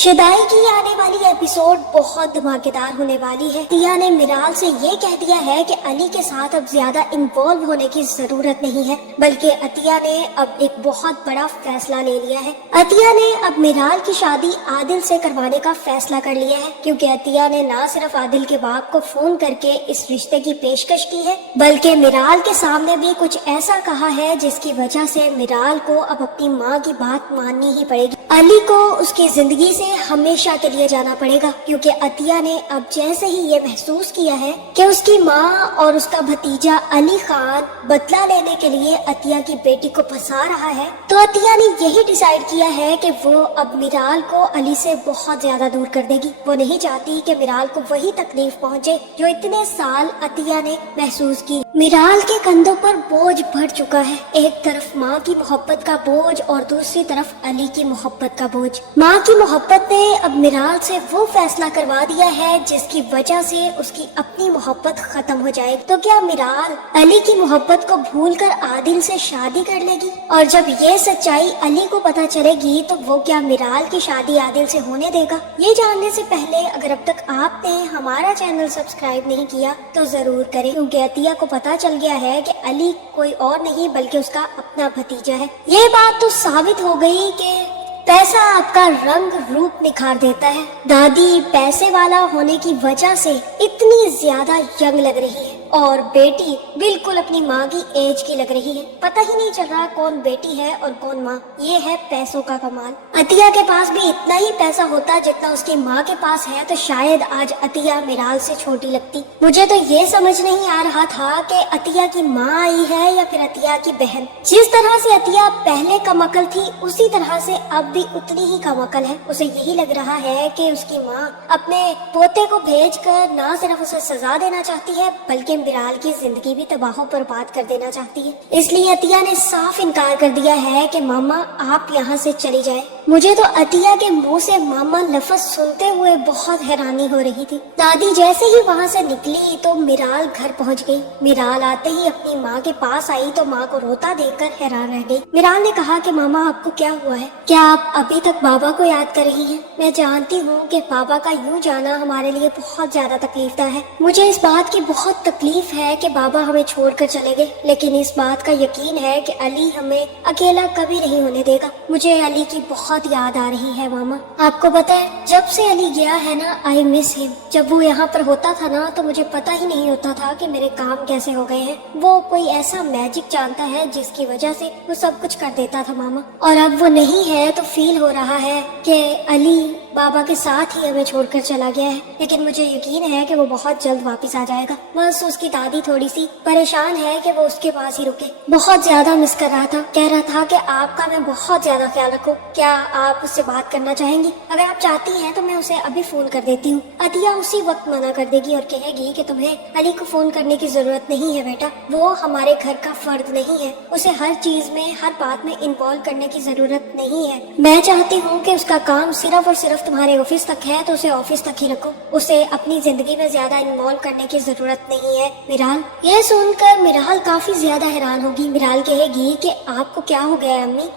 شدائی کی آنے والی ایپیسوڈ بہت دھماکےدار ہونے والی ہے۔ عطیہ نے میرال سے یہ کہہ دیا ہے کہ علی کے ساتھ اب زیادہ انوالو ہونے کی ضرورت نہیں ہے، بلکہ عطیہ نے اب ایک بہت بڑا فیصلہ لے لیا ہے۔ عطیہ نے اب میرال کی شادی عادل سے کروانے کا فیصلہ کر لیا ہے، کیونکہ عطیہ نے نہ صرف عادل کے باپ کو فون کر کے اس رشتے کی پیشکش کی ہے، بلکہ میرال کے سامنے بھی کچھ ایسا کہا ہے جس کی وجہ سے میرال کو اب اپنی ماں کی بات ماننی ہی پڑے گی۔ علی کو اس کی زندگی سے ہمیشہ کے لیے جانا پڑے گا، کیونکہ عطیہ نے اب جیسے ہی یہ محسوس کیا ہے کہ اس کی ماں اور اس کا بھتیجا علی خان بدلہ لینے کے لیے عطیہ کی بیٹی کو پھنسا رہا ہے، تو عطیہ نے یہی ڈیسائیڈ کیا ہے کہ وہ اب میرال کو علی سے بہت زیادہ دور کر دے گی۔ وہ نہیں چاہتی کہ میرال کو وہی تکلیف پہنچے جو اتنے سال عطیہ نے محسوس کی۔ میرال کے کندھوں پر بوجھ بڑھ چکا ہے، ایک طرف ماں کی محبت کا بوجھ اور دوسری طرف علی کی محبت کا بوجھ۔ ماں کی محبت نے اب میرال سے وہ فیصلہ کروا دیا ہے جس کی وجہ سے اس کی اپنی محبت ختم ہو جائے، تو کیا میرال علی کی محبت کو بھول کر عادل سے شادی کر لے گی؟ اور جب یہ سچائی علی کو پتہ چلے گی تو وہ کیا میرال کی شادی عادل سے ہونے دے گا؟ یہ جاننے سے پہلے اگر اب تک آپ نے ہمارا چینل سبسکرائب نہیں کیا تو ضرور کریں، کیونکہ عطیہ کو پتہ چل گیا ہے کہ علی کوئی اور نہیں بلکہ اس کا اپنا بھتیجا ہے۔ یہ بات تو ثابت ہو گئی کہ پیسہ آپ کا رنگ روپ نکھار دیتا ہے۔ دادی پیسے والا ہونے کی وجہ سے اتنی زیادہ ینگ لگ رہی ہے اور بیٹی بالکل اپنی ماں کی ایج کی لگ رہی ہے، پتہ ہی نہیں چل رہا کون بیٹی ہے اور کون ماں۔ یہ ہے پیسوں کا کمال۔ عطیہ کے پاس بھی اتنا ہی پیسہ ہوتا جتنا اس کی ماں کے پاس ہے تو شاید آج عطیہ میرال سے چھوٹی لگتی۔ مجھے تو یہ سمجھ نہیں آ رہا تھا کہ عطیہ کی ماں آئی ہے یا پھر عطیہ کی بہن۔ جس طرح سے عطیہ پہلے کم عقل تھی اسی طرح سے اب بھی اتنی ہی کم عقل ہے۔ اسے یہی لگ رہا ہے کہ اس کی ماں اپنے پوتے کو بھیج کر نہ صرف اسے سزا دینا چاہتی ہے بلکہ میرال کی زندگی بھی تباہ و برباد کر دینا چاہتی ہے۔ اس لیے عطیہ نے صاف انکار کر دیا ہے کہ ماما آپ یہاں سے چلی جائیں۔ مجھے تو عطیہ کے منہ سے ماما لفظ سنتے ہوئے بہت حیرانی ہو رہی تھی۔ دادی جیسے ہی وہاں سے نکلی تو میرال گھر پہنچ گئی۔ میرال آتے ہی اپنی ماں کے پاس آئی تو ماں کو روتا دیکھ کر حیران رہ گئی۔ میرال نے کہا کہ ماما آپ کو کیا ہوا ہے؟ کیا آپ ابھی تک بابا کو یاد کر رہی ہیں؟ میں جانتی ہوں کہ بابا کا یوں جانا ہمارے لیے بہت زیادہ تکلیف دہ ہے۔ مجھے اس بات کی بہت تکلیف ہے کہ بابا ہمیں چھوڑ کر چلے گئے، لیکن اس بات کا یقین ہے کہ علی ہمیں اکیلا کبھی نہیں ہونے دے گا۔ مجھے علی کی بہت یاد آ رہی ہے ماما۔ آپ کو پتہ ہے جب سے علی گیا ہے نا آئی مس ہم۔ جب وہ یہاں پر ہوتا تھا نا تو مجھے پتہ ہی نہیں ہوتا تھا کہ میرے کام کیسے ہو گئے ہیں۔ وہ کوئی ایسا میجک جانتا ہے جس کی وجہ سے وہ سب کچھ کر دیتا تھا ماما، اور اب وہ نہیں ہے تو فیل ہو رہا ہے کہ علی بابا کے ساتھ ہی ہمیں چھوڑ کر چلا گیا ہے، لیکن مجھے یقین ہے کہ وہ بہت جلد واپس آ جائے گا۔ بس اس کی دادی تھوڑی سی پریشان ہے کہ وہ اس کے پاس ہی رکے۔ بہت زیادہ مس کر رہا تھا، کہہ رہا تھا کہ آپ کا میں بہت زیادہ خیال رکھوں۔ کیا آپ اس سے بات کرنا چاہیں گی؟ اگر آپ چاہتی ہیں تو میں اسے ابھی فون کر دیتی ہوں۔ عطیہ اسی وقت منع کر دے گی اور کہے گی کہ تمہیں علی کو فون کرنے کی ضرورت نہیں ہے بیٹا، وہ ہمارے گھر کا فرد نہیں ہے، اسے ہر چیز میں ہر بات میں انوالو کرنے کی ضرورت نہیں ہے۔ میں چاہتی ہوں کہ اس کا کام صرف اور صرف تمہارے آفس تک ہے تو اسے آفس تک ہی رکھو، اسے اپنی زندگی میں زیادہ انوالو کرنے کی ضرورت نہیں ہے۔ میرال یہ سن کر میرال کافی زیادہ حیران ہوگی۔ میرال کہے گی کہ آپ کو کیا ہو گیا ہے امی؟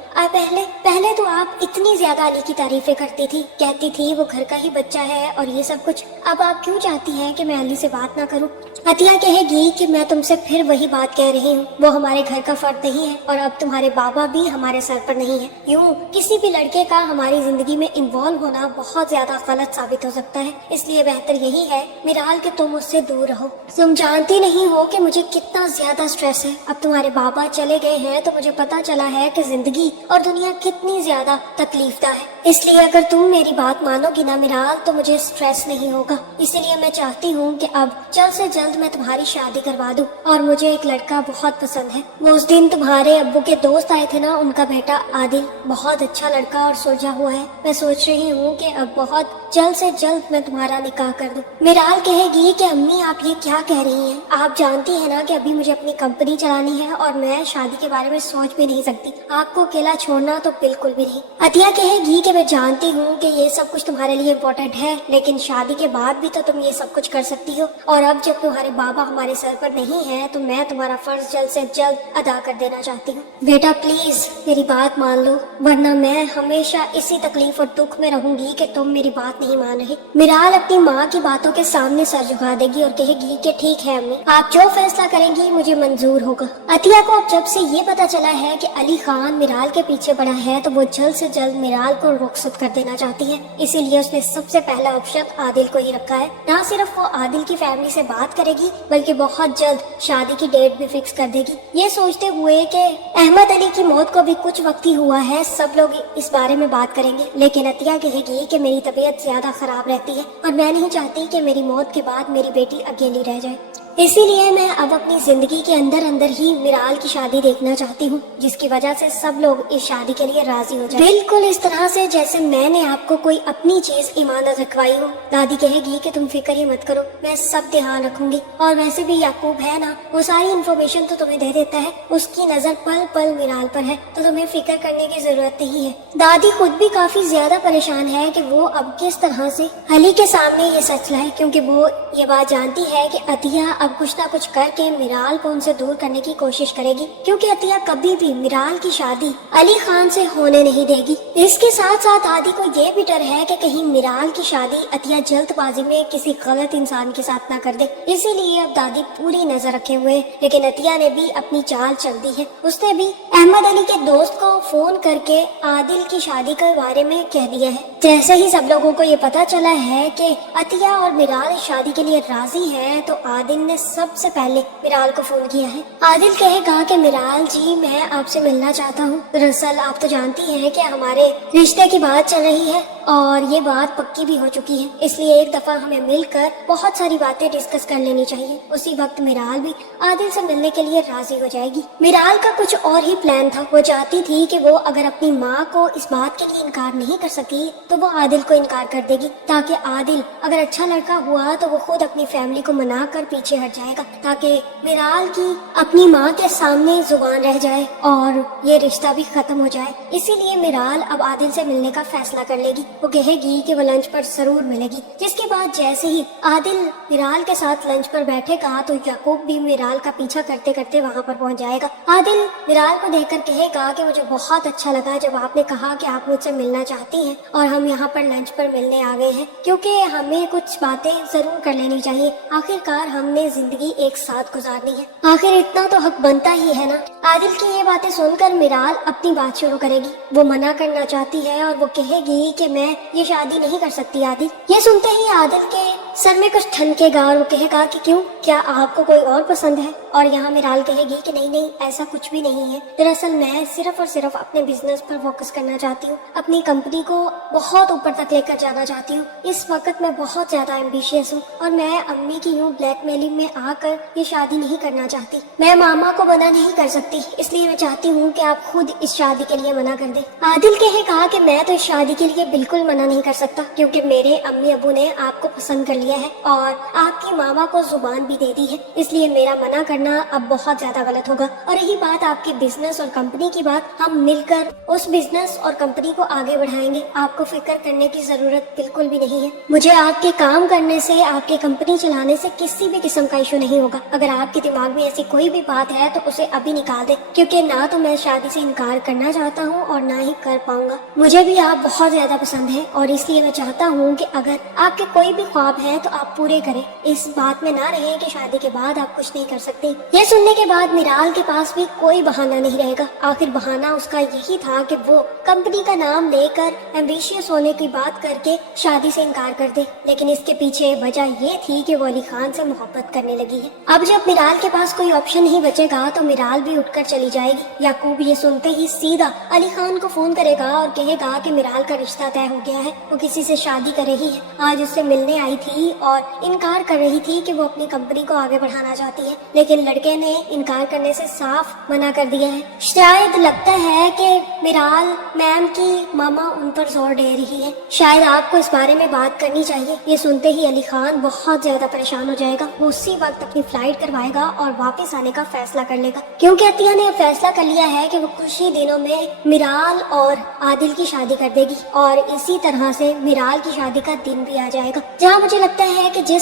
پہلے تو آپ اتنی زیادہ علی کی تعریفیں کرتی تھی، کہتی تھی وہ گھر کا ہی بچہ ہے اور یہ سب کچھ، اب آپ کیوں چاہتی ہیں کہ میں علی سے بات نہ کروں؟ عطیہ کہے گی کہ میں تم سے پھر وہی بات کہہ رہی ہوں، وہ ہمارے گھر کا فرد نہیں ہے اور اب تمہارے بابا بھی ہمارے سر پر نہیں ہے۔ یوں کسی بھی لڑکے کا ہماری زندگی میں انوالو ہونا بہت زیادہ غلط ثابت ہو سکتا ہے، اس لیے بہتر یہی ہے میرال کہ تم اس سے دور رہو۔ تم جانتی نہیں ہو کہ مجھے کتنا زیادہ سٹریس ہے۔ اب تمہارے بابا چلے گئے ہیں تو مجھے پتا چلا ہے کہ زندگی اور دنیا کتنی زیادہ تکلیف دہ ہے، اس لیے اگر تم میری بات مانو گی نا میرال تو مجھے سٹریس نہیں ہوگا۔ اسی لیے میں چاہتی ہوں کہ اب جلد سے جلد میں تمہاری شادی کروا دوں، اور مجھے ایک لڑکا بہت پسند ہے۔ وہ اس دن تمہارے ابو کے دوست آئے تھے نا، ان کا بیٹا عادل بہت اچھا لڑکا اور سلجھا ہوا ہے۔ میں سوچ رہی ہوں کہ اب بہت جلد سے جلد میں تمہارا نکاح کر دوں۔ میرال کہے گی کہ امی آپ یہ کیا کہہ رہی ہیں؟ آپ جانتی ہیں نا کہ ابھی مجھے اپنی کمپنی چلانی ہے اور میں شادی کے بارے میں سوچ بھی نہیں سکتی، آپ کو اکیلا چھوڑنا تو بالکل بھی نہیں۔ عطیہ کہے گی کہ میں جانتی ہوں کہ یہ سب کچھ تمہارے لیے امپورٹنٹ ہے، لیکن شادی کے بعد بھی تو تم یہ سب کچھ کر سکتی ہو، اور اب جب تمہارے بابا ہمارے سر پر نہیں ہے تو میں تمہارا فرض جلد سے جلد ادا کر دینا چاہتی ہوں۔ بیٹا پلیز میری بات مان لو، ورنہ میں ہمیشہ اسی تکلیف اور دکھ میں رہوں گی कि तुम मेरी बात नहीं मान रही। मिराल अपनी माँ की बातों के सामने सर झुका देगी और कहेगी कि ठीक है अम्मी, आप जो फैसला करेंगी मुझे मंजूर होगा। अतिया को अब जब से ये पता चला है कि अली खान मिराल के पीछे पड़ा है तो वो जल्द से जल्द मिराल को रुखसत कर देना चाहती है। इसीलिए उसने सबसे पहला ऑप्शन आदिल को ही रखा है। ना सिर्फ वो आदिल की फैमिली से बात करेगी बल्कि बहुत जल्द शादी की डेट भी फिक्स कर देगी। ये सोचते हुए कि अहमद अली की मौत को भी कुछ वक्त ही हुआ है, सब लोग इस बारे में बात करेंगे, लेकिन अतिया कहेगी कि मेरी तबीयत ज्यादा खराब रहती है और मैं नहीं चाहती कि मेरी मौत के बाद मेरी बेटी अकेली रह जाए। इसीलिए मैं अब अपनी जिंदगी के अंदर अंदर ही मिराल की शादी देखना चाहती हूँ, जिसकी वजह से सब लोग इस शादी के लिए राजी हो जाए। बिल्कुल इस तरह से जैसे मैंने आपको कोई अपनी चीज ईमानदार रखवाई हो। दादी कहेगी कि तुम फिक्र ही मत करो, मैं सब ध्यान रखूंगी। और वैसे भी याकूब है ना, वो सारी इन्फॉर्मेशन तो तुम्हें दे देता है, उसकी नजर पल पल मिराल पर है, तो तुम्हें फिक्र करने की जरूरत नहीं है। दादी खुद भी काफी ज्यादा परेशान है कि वो अब किस तरह से अली के सामने ये सच लाए, क्योंकि वो ये बात जानती है कि अतिया अब कुछ ना कुछ करके मिराल को उनसे दूर करने की कोशिश करेगी, क्योंकि अतिया कभी भी मिराल की शादी अली खान से होने नहीं देगी। इसके साथ साथ दादी को ये भी डर है कि कहीं मिराल की शादी अतिया जल्दबाजी में किसी गलत इंसान के साथ ना कर दे, इसीलिए अब दादी पूरी नजर रखे हुए। लेकिन अतिया ने भी अपनी चाल चल दी है। उसने भी अहमद अली के दोस्त को फोन करके आदिल की शादी के बारे में कह दिया है। जैसे ही सब लोगों को ये पता चला है कि अतिया और मिराल शादी के लिए राजी हैं, तो आदिल ने सबसे पहले मिराल को फोन किया है। आदिल कहेगा कि मिराल जी, मैं आपसे मिलना चाहता हूँ। दरअसल आप तो जानती हैं कि हमारे रिश्ते की बात चल रही है और ये बात पक्की भी हो चुकी है, इसलिए एक दफा हमें मिलकर बहुत सारी बातें डिस्कस कर लेनी चाहिए। उसी वक्त मिराल भी आदिल से मिलने के लिए राजी हो जाएगी। मिराल का कुछ और ही प्लान था। वो चाहती थी कि वो अगर अपनी माँ को इस बात के लिए इनकार नहीं कर सकी तो वो आदिल को इनकार कर देगी, ताकि आदिल अगर अच्छा लड़का हुआ तो वो खुद अपनी फैमिली को मना कर पीछे हट जाएगा, ताकि मिराल की अपनी माँ के सामने जुबान रह जाए और ये रिश्ता भी खत्म हो जाए। इसीलिए मिराल अब आदिल से मिलने का फैसला कर लेगी। वो कहेगी कि वो लंच पर जरूर मिलेगी। जिसके बाद जैसे ही आदिल मिराल के साथ लंच पर बैठेगा तो याकूब भी मिराल का पीछा करते करते वहाँ पर पहुँच जाएगा। आदिल मिराल को देखकर कहेगा कि मुझे बहुत अच्छा लगा जब आपने कहा कि आप मुझसे मिलना चाहती हैं और हम यहाँ पर लंच पर मिलने आ गए हैं, क्योंकि हमें कुछ बातें जरूर कर लेनी चाहिए। आखिरकार हमने जिंदगी एक साथ गुजारनी है, आखिर इतना तो हक बनता ही है ना। आदिल की ये बातें सुनकर मिराल अपनी बात शुरू करेगी। वो मना करना चाहती है और वो कहेगी कि मैं ये शादी नहीं कर सकती आदिल। ये सुनते ही आदिल के सर में कुछ ठनकेगा और वो कहेगा कि क्यों, क्या आपको कोई और पसंद है? और यहाँ मिराल कहेगी कि नहीं नहीं, ऐसा कुछ भी नहीं है। दरअसल मैं सिर्फ और सिर्फ अपने बिजनेस पर फोकस करना चाहती हूँ, अपनी कंपनी को बहुत ऊपर तक लेकर जाना चाहती हूँ। इस वक्त मैं बहुत ज्यादा एम्बिशियस हूँ और मैं अम्मी की यूँ ब्लैकमेलिंग में आकर ये शादी नहीं करना चाहती। मैं मामा को मना नहीं कर सकती, इसलिए मैं चाहती हूँ कि आप खुद इस शादी के लिए मना कर दे। आदिल कहेगा कि मैं तो इस शादी के लिए बिल्कुल मना नहीं कर सकता, क्योंकि मेरे अम्मी अबू ने आपको पसंद कर लिया है और आपकी मामा को जुबान भी दे दी है, इसलिए मेरा मना करना अब बहुत ज्यादा गलत होगा। और रही बात आपके बिजनेस और कंपनी की बात, हम मिलकर उस बिजनेस और कंपनी को आगे बढ़ाएंगे। आपको फिक्र करने की जरूरत बिल्कुल भी नहीं है। मुझे आपके काम करने से, आपकी कंपनी चलाने से किसी भी किस्म का इशू नहीं होगा। अगर आपके दिमाग में ऐसी कोई भी बात है तो उसे अभी निकाल दे, क्योंकि ना तो मैं शादी से इनकार करना चाहता हूँ और ना ही कर पाऊंगा। मुझे भी आप बहुत ज्यादा पसंद है और इसलिए मैं चाहता हूँ कि अगर आपके कोई भी ख्वाब है तो आप पूरे करें। इस बात में ना रहे कि शादी के बाद आप कुछ नहीं कर सकते। ये सुनने के बाद मिराल के पास भी कोई बहाना नहीं रहेगा। आखिर बहाना उसका यही था कि वो कंपनी का नाम लेकर एम्बिशियस होने की बात करके शादी से इनकार कर दे, लेकिन इसके पीछे वजह ये थी कि वो अली खान से मोहब्बत करने लगी है। अब जब मिराल के पास कोई ऑप्शन नहीं बचेगा तो मिराल भी उठकर चली जाएगी। याकूब ये सुनते ही सीधा अली खान को फोन करेगा और कहेगा कि मिराल का रिश्ता तय हो गया है, वो किसी से शादी कर रही है। आज उससे मिलने आई थी और इनकार कर रही थी कि वो अपनी कंपनी को आगे बढ़ाना चाहती है, लेकिन लड़के ने इनकार करने से साफ मना कर दिया है। शायद लगता है कि मिराल मैम की मामा उन पर जोर दे रही है, शायद आपको इस बारे में बात करनी चाहिए। ये सुनते ही अली खान बहुत ज्यादा परेशान हो जाएगा। वो उसी वक्त अपनी फ्लाइट करवाएगा और वापस आने का फैसला कर लेगा, क्योंकि अतिया ने फैसला कर लिया है कि वो कुछ ही दिनों में मिराल और आदिल की शादी कर देगी और इसी तरह से मिराल की शादी का दिन भी आ जाएगा, जहाँ मुझे लगता है कि जिस